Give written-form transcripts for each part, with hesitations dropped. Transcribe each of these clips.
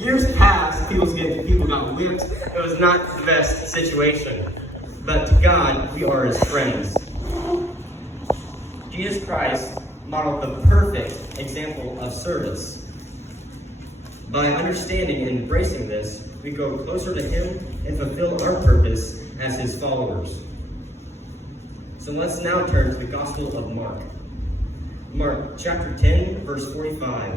Years past, people got whipped. It was not the best situation. But to God, we are his friends. Jesus Christ modeled the perfect example of service. By understanding and embracing this, we grow closer to him and fulfill our purpose as his followers. So let's now turn to the Gospel of Mark. Mark chapter 10, verse 45.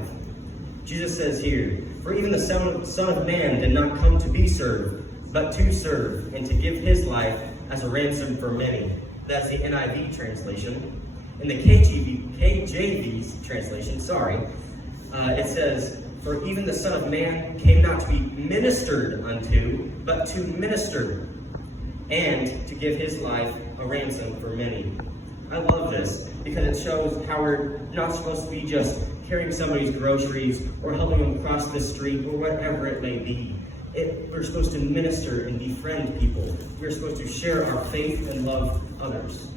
Jesus says here, "For even the Son of Man did not come to be served, but to serve, and to give his life as a ransom for many." That's the NIV translation. In the KJV's translation, it says, "For even the Son of Man came not to be ministered unto, but to minister, and to give his life a ransom for many." I love this because it shows how we're not supposed to be just carrying somebody's groceries or helping them cross the street or whatever it may be. We're supposed to minister and befriend people. We're supposed to share our faith and love others.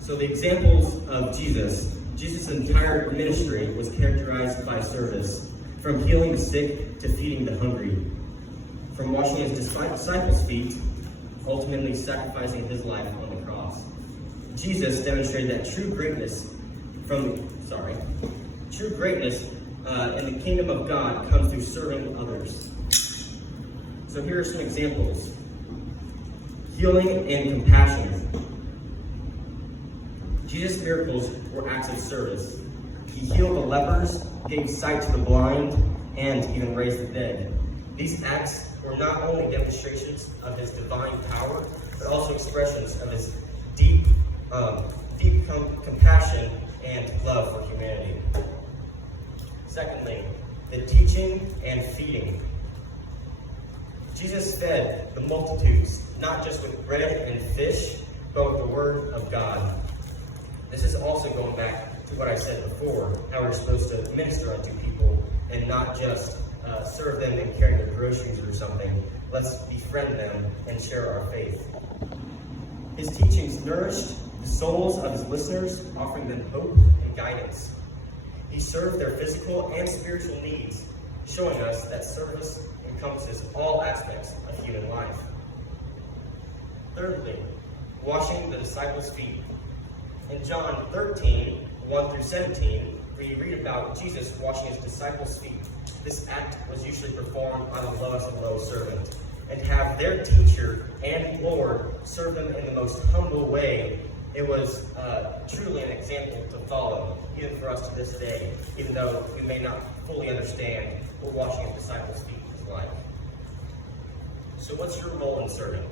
So the examples of Jesus' entire ministry was characterized by service, from healing the sick to feeding the hungry, from washing his disciples' feet, ultimately sacrificing his life on the cross. Jesus demonstrated that true greatness in the kingdom of God comes through serving others. So here are some examples. Healing and compassion. Jesus' miracles were acts of service. He healed the lepers, gave sight to the blind, and even raised the dead. These acts were not only demonstrations of his divine power, but also expressions of his deep compassion and love for humanity. Secondly, the teaching and feeding. Jesus fed the multitudes, not just with bread and fish, but with the word of God. This is also going back to what I said before, how we're supposed to minister unto people and not just serve them and carry their groceries or something. Let's befriend them and share our faith. His teachings nourished the souls of his listeners, offering them hope and guidance. He served their physical and spiritual needs, showing us that service encompasses all aspects of human life. Thirdly, washing the disciples' feet. In John 13, 1 through 17, we read about Jesus washing his disciples' feet. This act was usually performed by the lowest of low servant, and to have their teacher and Lord serve them in the most humble way, it was truly an example to follow, even for us to this day, even though we may not fully understand what washing his disciples' feet is like. So what's your role in serving?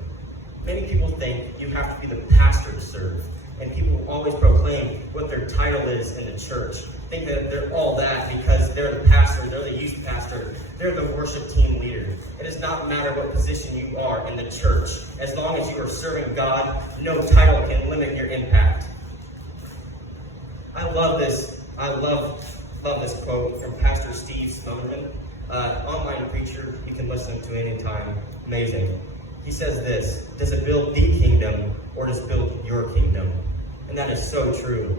Many people think you have to be the pastor to serve, and people always proclaim what their title is in the church. Think that they're all that because they're the pastor, they're the youth pastor, they're the worship team leader. It does not matter what position you are in the church. As long as you are serving God, no title can limit your impact. I love this. I love this quote from Pastor Steve Smotherman, online preacher you can listen to anytime. Amazing. He says this: does it build the kingdom or does it build your kingdom? And that is so true.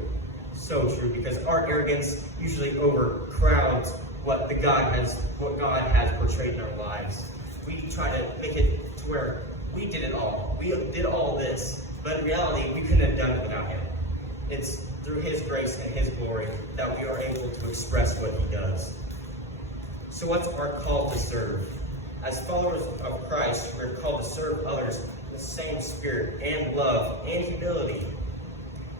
So true, because our arrogance usually overcrowds what God has portrayed in our lives. We try to make it to where we did it all. We did all this, but in reality, we couldn't have done it without him. It's through his grace and his glory that we are able to express what he does. So what's our call to serve? As followers of Christ, we're called to serve others with the same spirit and love and humility.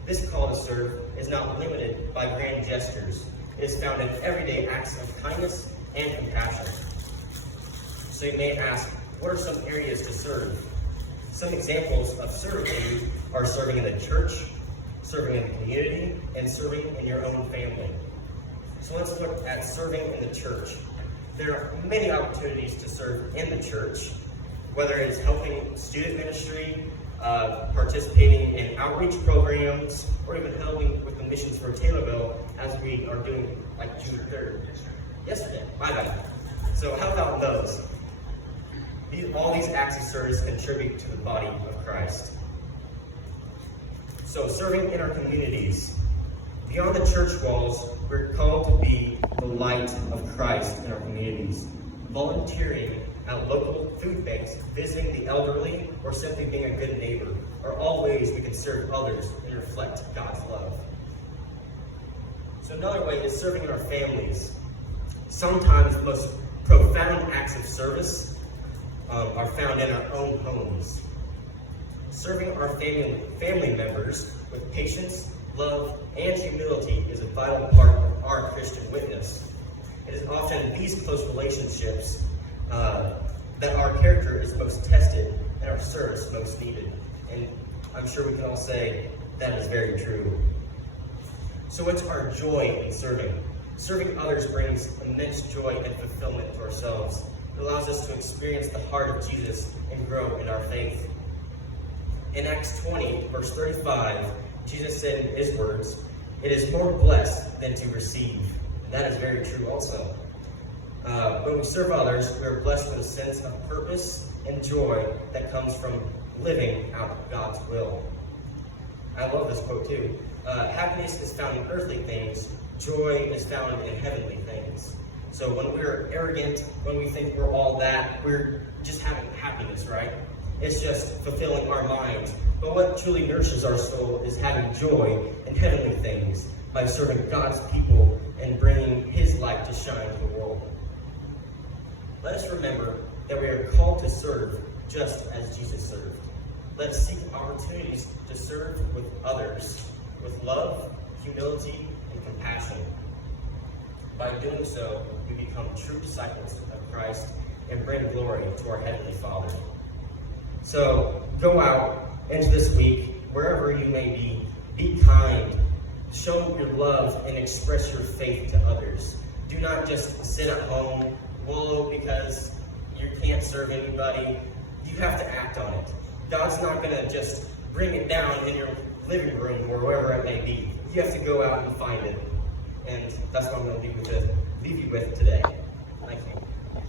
This call to serve is not limited by grand gestures. It is found in everyday acts of kindness and compassion. So you may ask, what are some areas to serve? Some examples of serving are serving in the church, serving in the community, and serving in your own family. So let's look at serving in the church. There are many opportunities to serve in the church, whether it's helping student ministry, participating in outreach programs, or even helping with the missions for Taylorville, as we are doing like June 3rd. Yesterday, my bad. So how about those? All these acts of service contribute to the body of Christ. So serving in our communities. Beyond the church walls, we're called to be the light of Christ in our communities. Volunteering at local food banks, visiting the elderly, or simply being a good neighbor are all ways we can serve others and reflect God's love. So another way is serving in our families. Sometimes the most profound acts of service are found in our own homes. Serving our family members with patience, love, and humility is a vital part of our Christian witness. It is often in these close relationships that our character is most tested and our service most needed. And I'm sure we can all say that is very true. So what's our joy in serving? Serving others brings immense joy and fulfillment to ourselves. It allows us to experience the heart of Jesus and grow in our faith. In Acts 20, verse 35, Jesus said in his words, "It is more blessed than to receive." And that is very true also. When we serve others, we are blessed with a sense of purpose and joy that comes from living out God's will. I love this quote too. Happiness is found in earthly things. Joy is found in heavenly things. So when we're arrogant, when we think we're all that, we're just having happiness, right? It's just fulfilling our minds. But what truly nourishes our soul is having joy in heavenly things by serving God's people and bringing his light to shine in the world. Let us remember that we are called to serve just as Jesus served. Let us seek opportunities to serve with others with love, humility, and compassion. By doing so, we become true disciples of Christ and bring glory to our Heavenly Father. So go out into this week, wherever you may be kind, show your love, and express your faith to others. Do not just sit at home, wallow because you can't serve anybody. You have to act on it. God's not going to just bring it down in your living room or wherever it may be. You have to go out and find it. And that's what I'm going to leave you with today. Thank you.